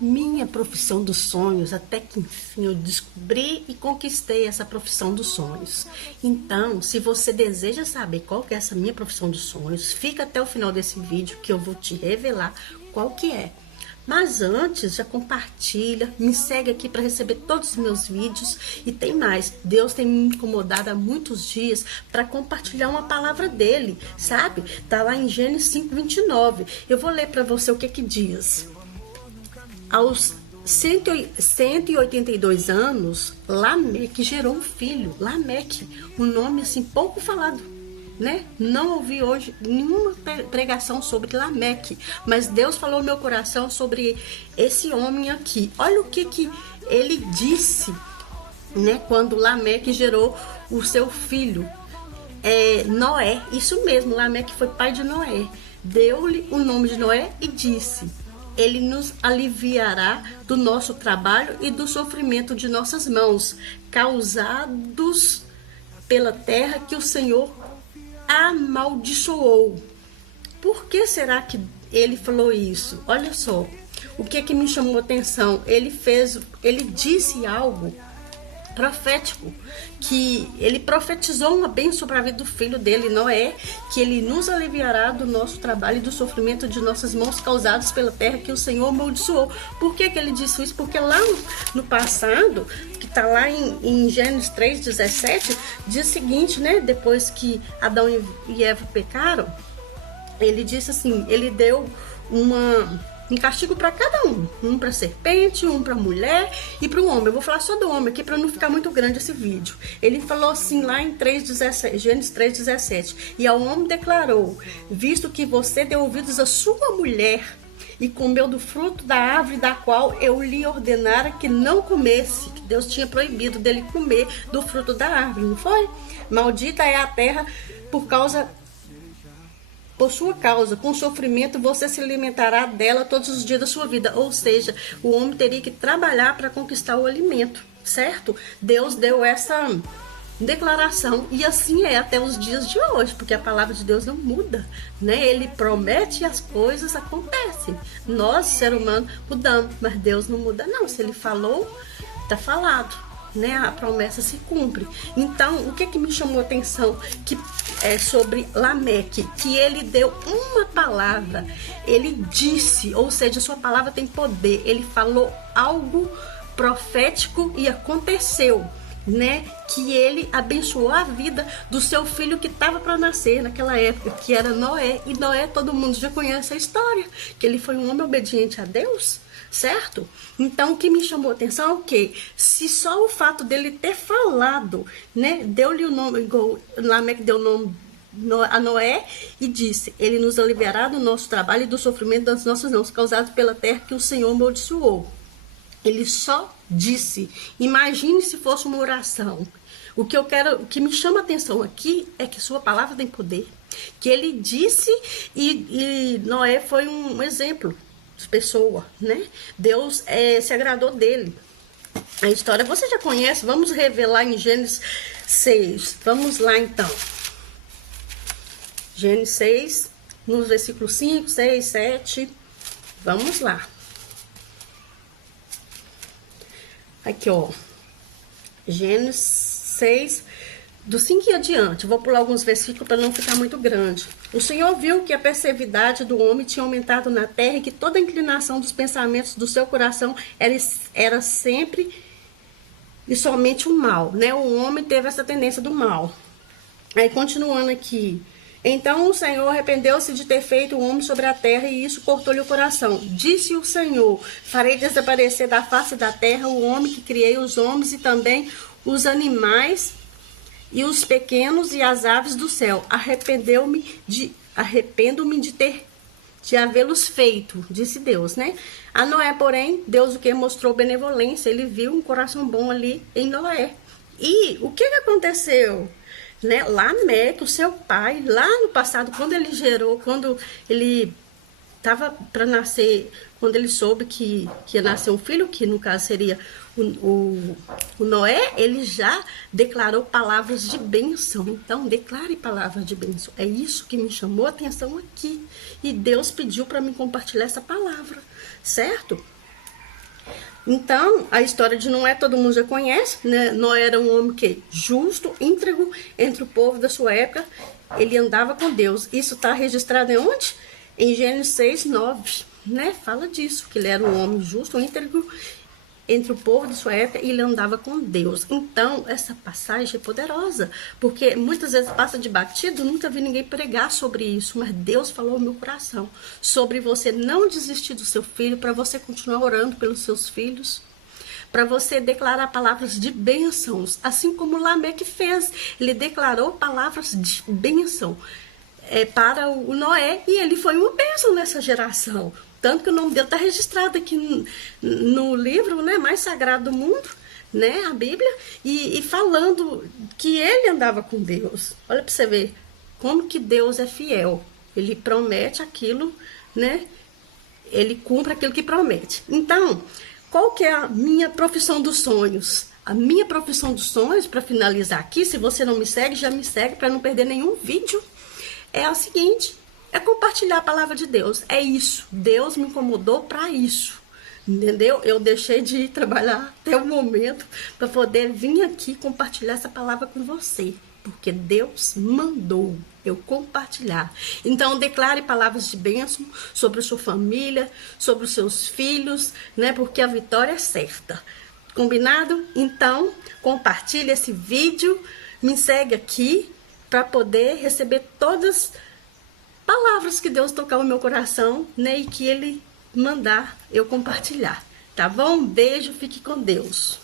minha profissão dos sonhos, até que enfim eu descobri e conquistei essa profissão dos sonhos. Então, se você deseja saber qual que é essa minha profissão dos sonhos, fica até o final desse vídeo que eu vou te revelar qual que é. Mas antes, já compartilha, me segue aqui para receber todos os meus vídeos. E tem mais, Deus tem me incomodado há muitos dias para compartilhar uma palavra dele, sabe? Tá lá em Gênesis 5:29. Eu vou ler para você o que que diz. Aos 182 anos, Lameque gerou um filho. Lameque, um nome assim pouco falado, né? Não ouvi hoje nenhuma pregação sobre Lameque, mas Deus falou no meu coração sobre esse homem aqui. Olha o que ele disse, né? Quando Lameque gerou o seu filho, Noé. Isso mesmo, Lameque foi pai de Noé. Deu-lhe o nome de Noé e disse: ele nos aliviará do nosso trabalho e do sofrimento de nossas mãos, causados pela terra que o Senhor amaldiçoou. Por que será que ele falou isso? Olha só, o que me chamou a atenção? Ele disse algo profético, que ele profetizou uma bênção para a vida do filho dele, Noé, que ele nos aliviará do nosso trabalho e do sofrimento de nossas mãos causados pela terra que o Senhor amaldiçoou. Por que ele disse isso? Porque lá no passado, que está lá em Gênesis 3:17, diz o seguinte, né? Depois que Adão e Eva pecaram, ele disse assim, ele deu um castigo para cada um para a serpente, um para a mulher e para o homem. Eu vou falar só do homem aqui para não ficar muito grande esse vídeo. Ele falou assim lá em Gênesis 3:17, e ao homem declarou: visto que você deu ouvidos à sua mulher e comeu do fruto da árvore da qual eu lhe ordenara que não comesse, que Deus tinha proibido dele comer do fruto da árvore, não foi? Maldita é a terra por sua causa, com sofrimento você se alimentará dela todos os dias da sua vida. Ou seja, o homem teria que trabalhar para conquistar o alimento, certo? Deus deu essa declaração e assim é até os dias de hoje, porque a palavra de Deus não muda, né? Ele promete e as coisas acontecem. Nós, ser humano, mudamos, mas Deus não muda não. Se ele falou, tá falado, né? A promessa se cumpre. Então, o que me chamou a atenção que é sobre Lameque, que ele deu uma palavra, ele disse, ou seja, sua palavra tem poder, ele falou algo profético e aconteceu, né? Que ele abençoou a vida do seu filho que estava para nascer naquela época, que era Noé. E Noé, todo mundo já conhece a história, que ele foi um homem obediente a Deus, certo? Então, o que me chamou a atenção é o quê? Se só o fato dele ter falado, né, deu-lhe o nome, Lameque deu o nome a Noé e disse: ele nos aliviará do nosso trabalho e do sofrimento das nossas mãos, causados pela terra que o Senhor amaldiçoou. Ele só disse. Imagine se fosse uma oração. O que me chama a atenção aqui é que sua palavra tem poder, que ele disse e Noé foi um exemplo de pessoa, né? Deus se agradou dele. A história você já conhece, vamos revelar em Gênesis 6. Vamos lá então. Gênesis 6, nos versículos 5, 6, 7. Vamos lá. Aqui, ó. Gênesis 6, do 5 em adiante. Vou pular alguns versículos para não ficar muito grande. O Senhor viu que a perversidade do homem tinha aumentado na terra e que toda a inclinação dos pensamentos do seu coração era sempre e somente o mal, né? O homem teve essa tendência do mal. Aí, continuando aqui. Então o Senhor arrependeu-se de ter feito o homem sobre a terra e isso cortou-lhe o coração. Disse o Senhor: farei desaparecer da face da terra o homem que criei os homens e também os animais e os pequenos e as aves do céu. Arrependo-me de havê-los feito, disse Deus, né? A Noé, porém, Deus o que mostrou benevolência, ele viu um coração bom ali em Noé. E o que aconteceu? Né? Lameque, o seu pai, lá no passado, quando ele estava para nascer, quando ele soube que ia nascer um filho, que no caso seria o Noé, ele já declarou palavras de bênção. Então, declare palavras de bênção. É isso que me chamou a atenção aqui. E Deus pediu para mim compartilhar essa palavra, certo? Então, a história de Noé todo mundo já conhece, né? Noé era um homem que justo, íntegro entre o povo da sua época. Ele andava com Deus. Isso está registrado em onde? Em Gênesis 6, 9, né? Fala disso, que ele era um homem justo, íntegro entre o povo de sua época e ele andava com Deus. Então, essa passagem é poderosa, porque muitas vezes passa de batido, nunca vi ninguém pregar sobre isso, mas Deus falou no meu coração, sobre você não desistir do seu filho, para você continuar orando pelos seus filhos, para você declarar palavras de bênçãos, assim como Lameque fez, ele declarou palavras de bênção para o Noé, e ele foi uma bênção nessa geração. Tanto que o nome dele está registrado aqui no livro, né, mais sagrado do mundo, né, a Bíblia, e falando que ele andava com Deus. Olha para você ver como que Deus é fiel. Ele promete aquilo, né, ele cumpre aquilo que promete. Então, qual que é a minha profissão dos sonhos? A minha profissão dos sonhos, para finalizar aqui, se você não me segue, já me segue para não perder nenhum vídeo, é o seguinte: é compartilhar a palavra de Deus. É isso. Deus me incomodou para isso. Entendeu? Eu deixei de ir trabalhar até o momento para poder vir aqui compartilhar essa palavra com você. Porque Deus mandou eu compartilhar. Então, declare palavras de bênção sobre a sua família, sobre os seus filhos, né? Porque a vitória é certa. Combinado? Então, compartilhe esse vídeo. Me segue aqui para poder receber todas palavras que Deus tocar no meu coração, né, e que Ele mandar eu compartilhar, tá bom? Beijo, fique com Deus.